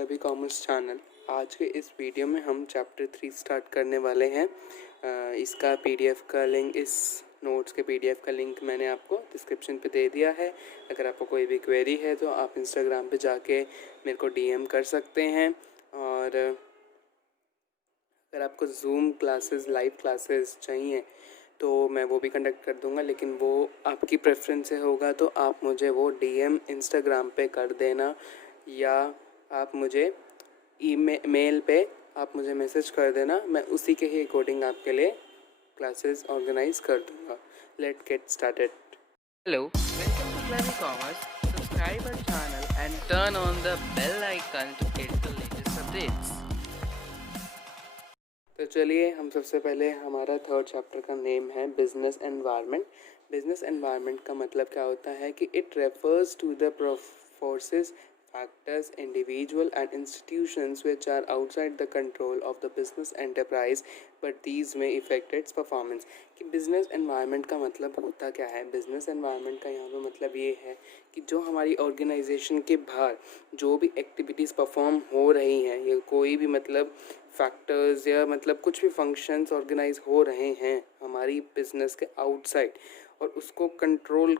Club e commerce channel. आज के इस वीडियो में हम चैप्टर 3 स्टार्ट करने वाले हैं। इसका पीडीएफ का लिंक, इस नोट्स के पीडीएफ का लिंक मैंने आपको डिस्क्रिप्शन पे दे दिया है। अगर आपको कोई भी क्वेरी है तो आप इंस्टाग्राम पे जाके मेरे को डीएम कर सकते हैं। और अगर आपको जूम क्लासेस, लाइव क्लासेस चाहिए तो मैं वो भी कंडक्ट कर दूंगा, लेकिन वो आपकी प्रेफरेंस से होगा तो आप मुझे वो डीएम इंस्टाग्राम पे कर देना, या आप मुझे मेल पे आप मुझे मैसेज कर देना। मैं उसी के ही अकॉर्डिंग आपके लिए क्लासेस ऑर्गेनाइज कर दूंगा। Let get started. Hello, welcome to Clever Commerce. Subscribe our channel and turn on the bell icon to get the latest updates. तो चलिए, हम सबसे पहले, हमारा थर्ड चैप्टर का नेम है बिजनेस एनवायरनमेंट। बिजनेस एनवायरनमेंट का मतलब क्या होता है कि it refers to the forces, factors, individual and institutions which are outside the control of the business enterprise but these may affect its performance। कि business environment का मतलब होता क्या है? business environment का यहाँ पे मतलब ये है कि जो हमारी organization के बाहर जो भी activities perform हो रही हैं, या कोई भी मतलब फैक्टर्स या मतलब कुछ भी फंक्शंस ऑर्गेनाइज हो रहे हैं हमारी बिजनेस के आउटसाइड, और उसको कंट्रोल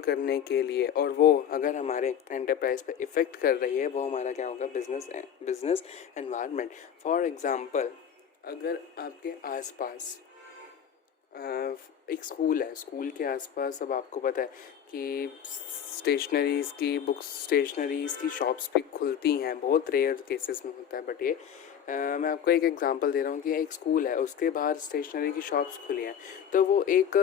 करने के लिए, और वो अगर हमारे एंटरप्राइज पे इफ़ेक्ट कर रही है, वो हमारा क्या होगा? Business environment. फॉर एग्ज़ाम्पल, अगर आपके आसपास एक स्कूल है, स्कूल के आसपास अब आपको पता है कि स्टेशनरीज़ की शॉप्स भी खुलती हैं। बहुत रेयर केसेस में होता है, बट ये मैं आपको एक एग्जांपल दे रहा हूँ कि एक स्कूल है, उसके बाहर स्टेशनरी की शॉप्स खुली हैं, तो वो एक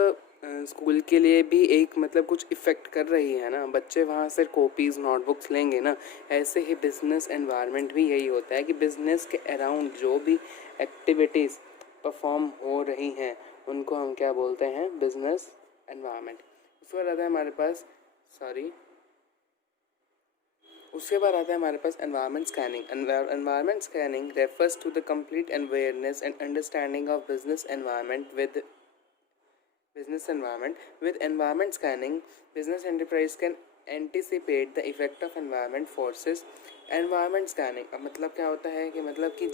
स्कूल के लिए भी एक मतलब कुछ इफ़ेक्ट कर रही है ना। बच्चे वहाँ से कॉपीज़, नोटबुक्स लेंगे ना। ऐसे ही बिज़नेस एनवायरनमेंट भी यही होता है कि बिज़नेस के अराउंड जो भी एक्टिविटीज़ परफॉर्म हो रही हैं उनको हम क्या बोलते हैं? Business environment. उसके बाद आता है हमारे पास environment scanning. Environment scanning refers to the complete awareness and understanding of business environment. With environment scanning, business enterprise can anticipate the effect of environment forces। Environment scanning अब मतलब क्या होता है कि मतलब कि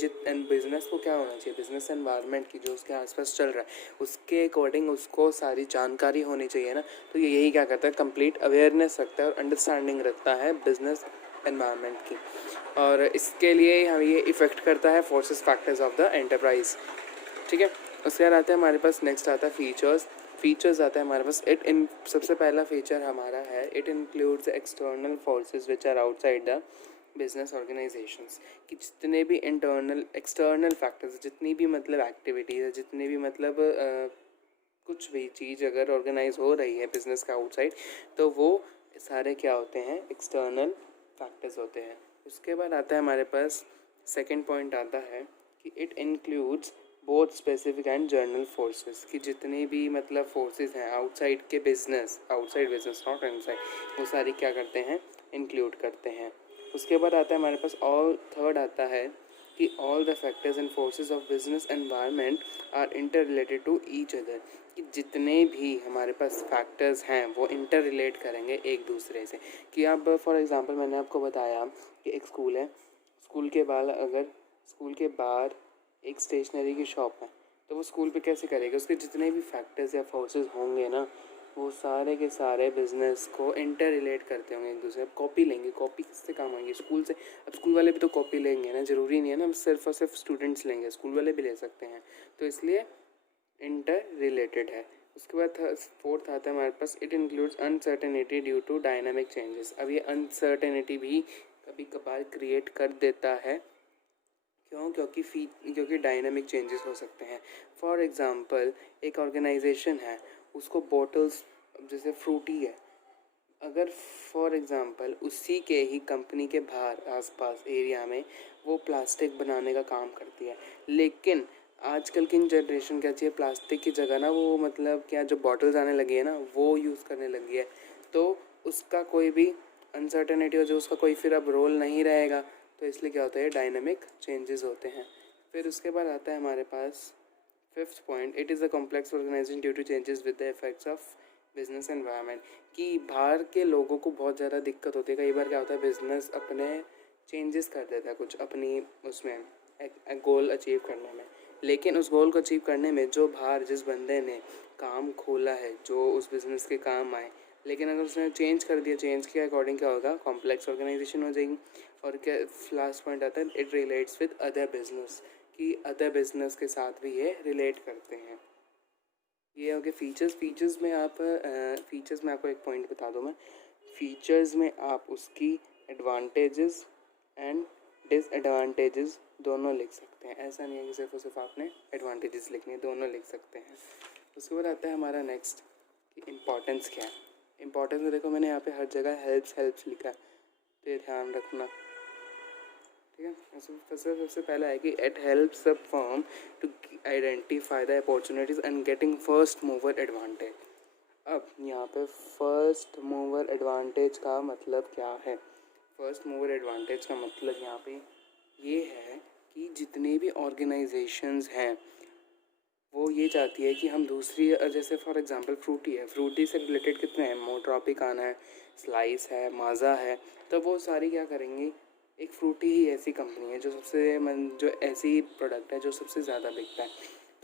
बिज़नेस को क्या होना चाहिए? बिज़नेस एनवायरनमेंट की जो उसके आसपास चल रहा है उसके अकॉर्डिंग उसको सारी जानकारी होनी चाहिए ना। तो ये यही क्या करता है? कंप्लीट अवेयरनेस रखता है और अंडरस्टैंडिंग रखता है बिज़नेस एनवायरनमेंट की, और इसके लिए हम ये इफ़ेक्ट करता है forces, factors of the enterprise. ठीक है। उसके बाद आता है हमारे पास नेक्स्ट आता है फीचर्स आता है हमारे पास। सबसे पहला फीचर हमारा है, it includes external forces which are outside the business organisations. कि जितने भी एक्सटर्नल फैक्टर्स, जितनी भी मतलब एक्टिविटीज़ है, जितने भी मतलब कुछ भी चीज़ अगर ऑर्गेनाइज हो रही है बिजनेस का आउटसाइड, तो वो सारे क्या होते हैं? एक्सटर्नल फैक्टर्स होते हैं। उसके बाद आता है हमारे पास सेकेंड पॉइंट आता है कि it includes both specific and general forces. कि जितने भी मतलब फोर्सेस हैं आउटसाइड बिजनेस नॉट इनसाइड, वो सारी क्या करते हैं? इंक्लूड करते हैं। उसके बाद आता है हमारे पास थर्ड आता है कि all the factors and forces of business environment are interrelated to each other. कि जितने भी हमारे पास फैक्टर्स हैं वो इंटर रिलेट करेंगे एक दूसरे से। कि अब फॉर एग्जांपल मैंने आपको बताया कि एक स्कूल है, स्कूल के बाहर एक स्टेशनरी की शॉप है, तो वो स्कूल पे कैसे करेगा? उसके जितने भी फैक्टर्स या फोर्सेस होंगे ना, वो सारे के सारे बिजनेस को इंटर रिलेट करते होंगे एक दूसरे। अब कॉपी लेंगे, कॉपी किससे काम आएंगे? स्कूल से। अब स्कूल वाले भी तो कॉपी लेंगे ना, ज़रूरी नहीं है ना सिर्फ और सिर्फ स्टूडेंट्स लेंगे, स्कूल वाले भी ले सकते हैं। तो इसलिए इंटर रिलेटेड है। उसके बाद फोर्थ आता है हमारे पास, it includes uncertainty due to dynamic changes. अब ये अनसर्टेनिटी भी कभी कभार क्रिएट कर देता है। क्यों? क्योंकि डायनामिक चेंजेस हो सकते हैं। फॉर एग्ज़ाम्पल, एक ऑर्गेनाइजेशन है, उसको बॉटल्स, जैसे फ्रूटी है, अगर फॉर एग्ज़ाम्पल उसी के ही कंपनी के बाहर आसपास एरिया में वो प्लास्टिक बनाने का काम करती है, लेकिन आजकल की जनरेशन क्या चाहिए? प्लास्टिक की जगह ना वो मतलब क्या, जो बॉटल्स आने लगी है ना, वो यूज़ करने लगी है, तो उसका कोई भी अनसर्टेनिटी हो, जो उसका कोई फिर अब रोल नहीं रहेगा। तो इसलिए क्या होता है? डायनामिक चेंजेस होते हैं। फिर उसके बाद आता है हमारे पास fifth point, it is a complex organisation due to changes with the effects of business environment. कि बाहर के लोगों को बहुत ज़्यादा दिक्कत होती है। कई बार क्या होता है, बिजनेस अपने चेंजेस कर देता है कुछ अपनी उसमें एक गोल अचीव करने में। लेकिन उस गोल को अचीव करने में जो बाहर जिस बंदे ने काम खोला है, जो उस बिज़नेस के काम आए, लेकिन अगर उसने चेंज कर दिया, चेंज के अकॉर्डिंग क्या होगा, कॉम्प्लेक्स ऑर्गेनाइजेशन हो जाएगी। और क्या लास्ट पॉइंट आता है, it relates with other business, कि अदर बिजनेस के साथ भी ये रिलेट करते हैं। ये हो गया फीचर्स में आप फीचर्स में आपको एक पॉइंट बता दूँ मैं। फीचर्स में आप उसकी एडवांटेजेस एंड डिसएडवांटेजेस दोनों लिख सकते हैं। ऐसा नहीं है कि सिर्फ और सिर्फ आपने एडवांटेजेस लिखने हैं, दोनों लिख सकते हैं। उसके बाद आता है हमारा नेक्स्ट कि इम्पॉर्टेंस क्या है। इम्पॉर्टेंस में देखो मैंने यहाँ पे हर जगह हेल्प्स लिखा है, तो ये ध्यान रखना, ठीक है। सबसे पहला है कि it helps the firm to identify the opportunities and getting first mover advantage. अब यहाँ पे फर्स्ट मूवर एडवांटेज का मतलब क्या है? फर्स्ट मूवर एडवांटेज का मतलब यहाँ पे ये है कि जितने भी ऑर्गेनाइजेशंस हैं वो ये चाहती है कि हम दूसरी, जैसे फॉर एग्जांपल फ्रूटी है, फ्रूटी से रिलेटेड कितने हैं, मोट्रॉपिकाना है, स्लाइस है, माज़ा है, तो वो सारी क्या करेंगी, एक फ्रूटी ही ऐसी कंपनी है जो ऐसी प्रोडक्ट है जो सबसे ज़्यादा बिकता है,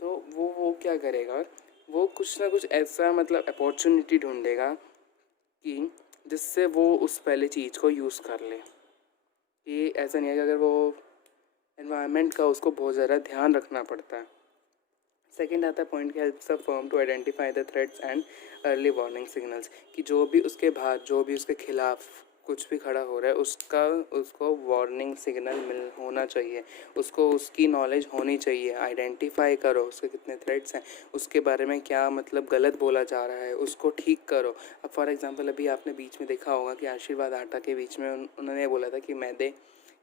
तो वो क्या करेगा, वो कुछ ना कुछ ऐसा मतलब अपॉर्चुनिटी ढूंढेगा कि जिससे वो उस पहले चीज़ को यूज़ कर ले। कि ऐसा नहीं है कि अगर वो एनवायरनमेंट का उसको बहुत ज़्यादा ध्यान रखना पड़ता है। सेकेंड आता है point, helps the firm to identify the threats and early warning signals, कि जो भी उसके बाहर, जो भी उसके खिलाफ कुछ भी खड़ा हो रहा है उसको वार्निंग सिग्नल होना चाहिए, उसको उसकी नॉलेज होनी चाहिए। आइडेंटिफाई करो उसके कितने थ्रेट्स हैं, उसके बारे में क्या मतलब गलत बोला जा रहा है, उसको ठीक करो। अब फॉर एग्जांपल अभी आपने बीच में देखा होगा कि आशीर्वाद आटा के बीच में उन्होंने बोला था कि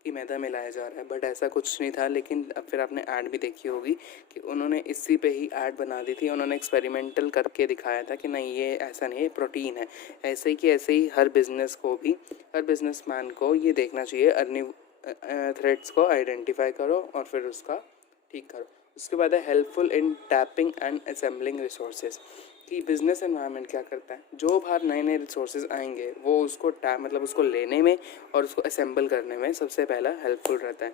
मैदा मिलाया जा रहा है, बट ऐसा कुछ नहीं था। लेकिन अब फिर आपने ऐड भी देखी होगी कि उन्होंने इसी पे ही ऐड बना दी थी, उन्होंने एक्सपेरिमेंटल करके दिखाया था कि नहीं ये ऐसा नहीं है, प्रोटीन है। ऐसे ही हर बिजनेसमैन को ये देखना चाहिए, अर्निंग थ्रेड्स को आइडेंटिफाई करो और फिर उसका ठीक करो। उसके बाद है helpful in tapping and assembling resources, कि बिज़नेस एनवायरनमेंट क्या करता है, जो बाहर नए नए रिसोर्सेज आएंगे वो उसको मतलब उसको लेने में और उसको असेंबल करने में सबसे पहला हेल्पफुल रहता है।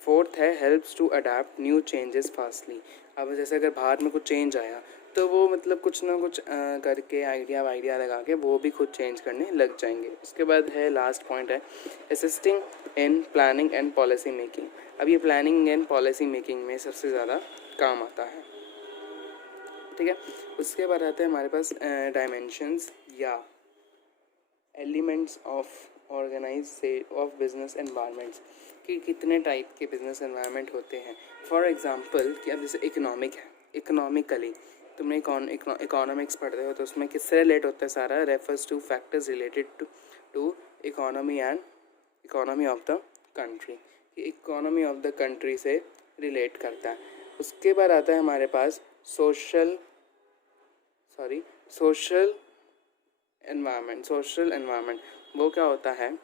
फोर्थ है helps to adapt new changes fastly. अब जैसे अगर बाहर में कुछ चेंज आया तो वो मतलब कुछ ना कुछ करके आइडिया लगा के वो भी खुद चेंज करने लग जाएंगे। उसके बाद है लास्ट पॉइंट है assisting in planning and policy making. अब ये प्लानिंग एंड पॉलिसी मेकिंग में सबसे ज़्यादा काम आता है, ठीक है। उसके बाद आते हैं हमारे पास डायमेंशंस या elements of of business environments, कि कितने टाइप के बिजनेस एनवायरनमेंट होते हैं। फॉर एग्जांपल कि अब जैसे इकोनॉमिक है, इकोनॉमिकली तुमने इकोनॉमिक्स पढ़ते हो तो उसमें किससे रिलेट होता है सारा, refers to factors related to economy and economy of the country, economy of the country से रिलेट करता है। उसके बाद आता है हमारे पास सोशल एनवायरनमेंट। वो क्या होता है,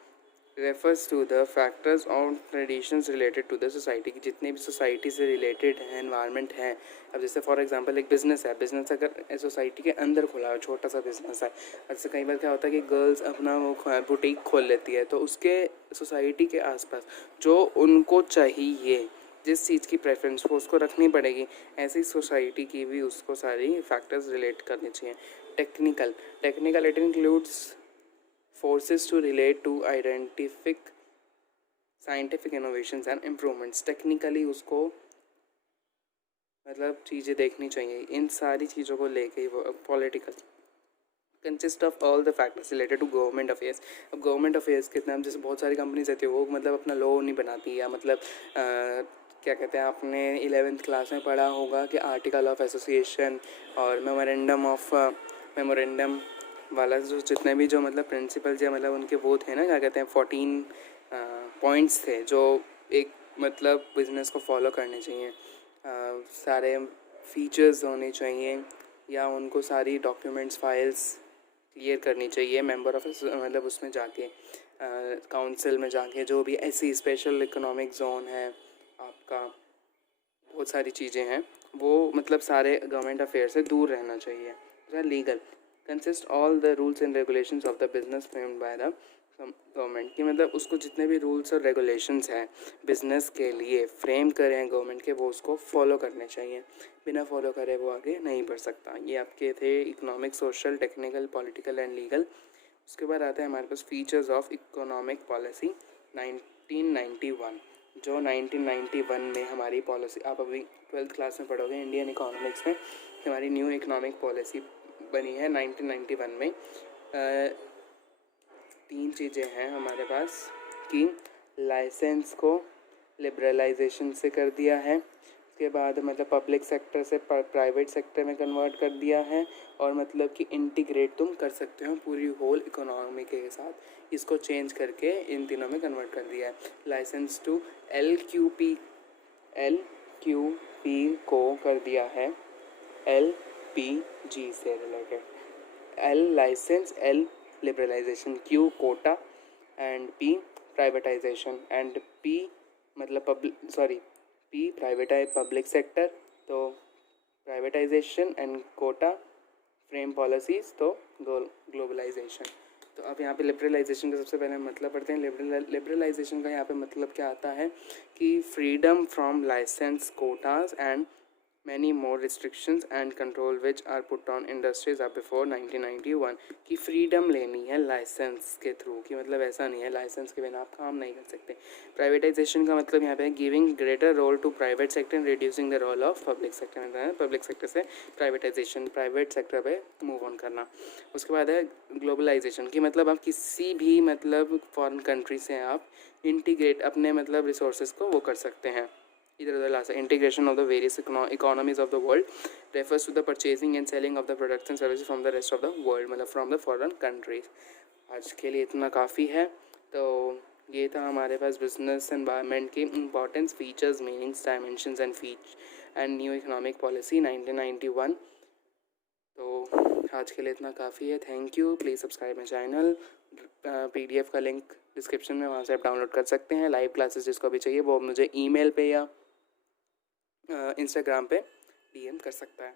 रेफर्स टू द फैक्टर्स और traditions related to the society, की जितने भी सोसाइटी से रिलेटेड हैं एनवायरनमेंट हैं। अब जैसे फॉर एग्जांपल एक बिज़नेस है, बिज़नेस अगर सोसाइटी के अंदर खुला है, छोटा सा बिज़नेस है, ऐसे कई बार क्या होता है कि गर्ल्स अपना वो बुटीक खोल लेती है, तो उसके सोसाइटी के आसपास जो उनको चाहिए, जिस चीज़ की प्रेफरेंस हो उसको रखनी पड़ेगी। ऐसी सोसाइटी की भी उसको सारी फैक्टर्स रिलेट करने चाहिए। Technical it includes forces to relate to scientific innovations and improvements। Technically उसको मतलब चीज़ें देखनी चाहिए, इन सारी चीज़ों को लेके वो political consist of all the factors related to government affairs. अब गवर्नमेंट अफेयर्स के नाम जैसे बहुत सारी कंपनीज रहती है, वो मतलब अपना लॉ नहीं बनाती, या मतलब क्या कहते हैं, आपने 11th क्लास में पढ़ा होगा कि आर्टिकल ऑफ एसोसिएशन और मेमोरेंडम वाला जो जितने भी जो मतलब प्रिंसिपल्स या मतलब उनके वो थे ना, क्या कहते हैं, 14 पॉइंट्स थे जो एक मतलब बिज़नेस को फॉलो करने चाहिए। सारे फीचर्स होने चाहिए, या उनको सारी डॉक्यूमेंट्स फाइल्स क्लियर करनी चाहिए मेंबर ऑफ मतलब उसमें जाके काउंसिल में जाके, जो भी ऐसी स्पेशल इकोनॉमिक जोन है आपका, बहुत सारी चीज़ें हैं, वो मतलब सारे गवर्नमेंट अफेयर से दूर रहना चाहिए। Legal consist all the rules and regulations of the business framed by the government की, मतलब उसको जितने भी रूल्स और रेगुलेशंस हैं बिज़नेस के लिए फ्रेम करे हैं गवर्नमेंट के, वो उसको फॉलो करने चाहिए। बिना फॉलो करे वो आगे नहीं बढ़ सकता। ये आपके थे economic, social, technical, political and legal. उसके बाद आता है हमारे पास फीचर्स ऑफ इकोनॉमिक पॉलिसी 1991। जो 1991 में हमारी पॉलिसी, आप अभी 12th क्लास में पढ़ोगे इंडियन इकोनॉमिक्स में, हमारी न्यू इकोनॉमिक पॉलिसी बनी है 1991 में। 3 चीज़ें हैं हमारे पास कि लाइसेंस को लिबरलाइजेशन से कर दिया है, उसके बाद मतलब पब्लिक सेक्टर से प्राइवेट सेक्टर में कन्वर्ट कर दिया है, और मतलब कि इंटीग्रेट तुम कर सकते हो पूरी होल इकोनॉमी के साथ, इसको चेंज करके इन तीनों में कन्वर्ट कर दिया है। लाइसेंस टू LQP को कर दिया है LPG से रिलेटेड। L licence, L liberalisation, Q quota and P privatisation and P मतलब P पब्लिक सेक्टर, तो privatisation and quota frame policies, तो ग्लोबलाइजेशन। तो अब यहाँ पे लिबरलाइजेशन का सबसे पहले मतलब पढ़ते हैं। लिबरलाइजेशन का यहाँ पे मतलब क्या आता है कि freedom from licence, quotas and many more restrictions and control which are put on industries up before 1991 की फ्रीडम लेनी है लाइसेंस के थ्रू, कि मतलब ऐसा नहीं है लाइसेंस के बिना आप काम नहीं कर सकते। प्राइवेटाइजेशन का मतलब यहाँ पे giving greater role to private sector and reducing the role of public sector, मतलब पब्लिक सेक्टर से प्राइवेटाइजेशन, प्राइवेट सेक्टर पे मूव ऑन करना। उसके बाद है ग्लोबलाइजेशन की मतलब आप किसी भी मतलब फॉरेन कंट्री से आप इंटीग्रेट अपने मतलब रिसोर्सेज को वो कर सकते हैं, इधर उधर ला सकते। Integration of the various economies of the world refers to the purchasing and selling of the products and services from the rest of the world, मतलब फ्रॉम द फॉरेन कंट्रीज। आज के लिए इतना काफ़ी है। तो ये था हमारे पास बिजनेस एनवायरनमेंट की importance, features, meanings, dimensions and new economic policy 1991। तो आज के लिए इतना काफ़ी है। Thank you. Please subscribe my channel. PDF का लिंक डिस्क्रिप्शन में, वहाँ से आप डाउनलोड कर सकते हैं। लाइव क्लासेस जिसको भी चाहिए वो मुझे ईमेल पे या इंस्टाग्राम पे DM कर सकता है।